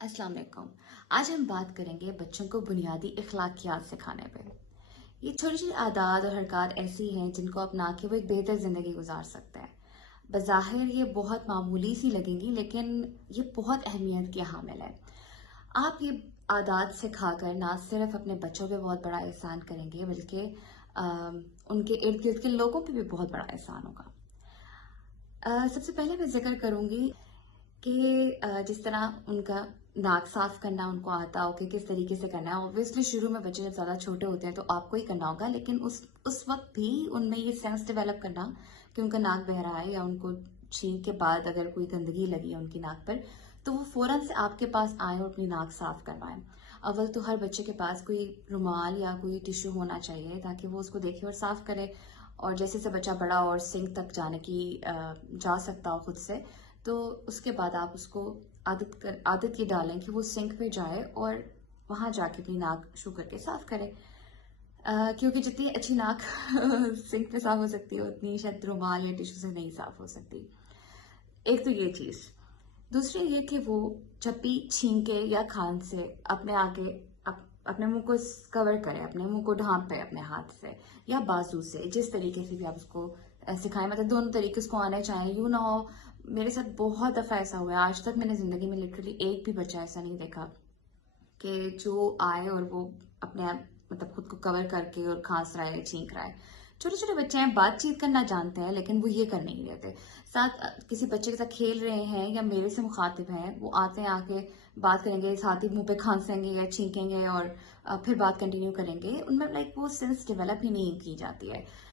अस्सलाम वालेकुम। आज हम बात करेंगे बच्चों को बुनियादी अखलाकियात सिखाने पे। ये छोटी छोटी आदत और हरकत ऐसी हैं जिनको अपना के वो एक बेहतर ज़िंदगी गुजार सकते हैं। बज़ाहिर ये बहुत मामूली सी लगेंगी, लेकिन ये बहुत अहमियत की हामिल है। आप ये आदत सिखाकर ना सिर्फ अपने बच्चों पे बहुत बड़ा एहसान करेंगे, बल्कि उनके इर्द गिर्द के लोगों पे भी बहुत बड़ा एहसान होगा। सबसे पहले मैं जिक्र करूंगी कि जिस तरह उनका नाक साफ करना उनको आता हो कि किस तरीके से करना है। ऑब्वियसली शुरू में बच्चे जब ज़्यादा छोटे होते हैं तो आपको ही करना होगा, लेकिन उस वक्त भी उनमें ये सेंस डेवलप करना कि उनका नाक बह रहा है या उनको छींक के बाद अगर कोई गंदगी लगी है उनकी नाक पर, तो वो फौरन से आपके पास आए और अपनी नाक साफ करवाएं। अव्वल तो हर बच्चे के पास कोई रुमाल या कोई टिश्यू होना चाहिए ताकि वो उसको देखे और साफ करे। और जैसे जैसे बच्चा बड़ा और सिंक तक जाने की जा सकता हो खुद से, तो उसके बाद आप उसको आदत ये डालें कि वो सिंक पे जाए और वहां जाके अपनी नाक छू करके साफ करे। क्योंकि जितनी अच्छी नाक सिंक पे साफ हो सकती है, उतनी शायद रुमाल या टिश्यू से नहीं साफ हो सकती। एक तो ये चीज। दूसरी ये कि वो जब भी छींके या खान से अपने आगे अपने मुंह को कवर करे, अपने मुंह को ढांपे अपने हाथ से या बाजू से, जिस तरीके से भी आप उसको सिखाएं। मतलब दोनों तरीके उसको आने चाहिए। यूं ना हो, मेरे साथ बहुत दफा ऐसा हुआ है, आज तक मैंने जिंदगी में लिटरली एक भी बच्चा ऐसा नहीं देखा कि जो आए और वो अपने आप मतलब खुद को कवर करके और खांस रहा है, छींक रहा है। छोटे छोटे बच्चे हैं, बातचीत करना जानते हैं, लेकिन वो ये कर नहीं रहते। साथ किसी बच्चे के साथ खेल रहे हैं या मेरे से मुखातिब हैं, वो आते हैं, आके बात करेंगे, साथ ही मुंह पे खांसेंगे या छींकेंगे और फिर बात कंटिन्यू करेंगे। उनमें लाइक वो सेंस डेवलप ही नहीं की जाती है।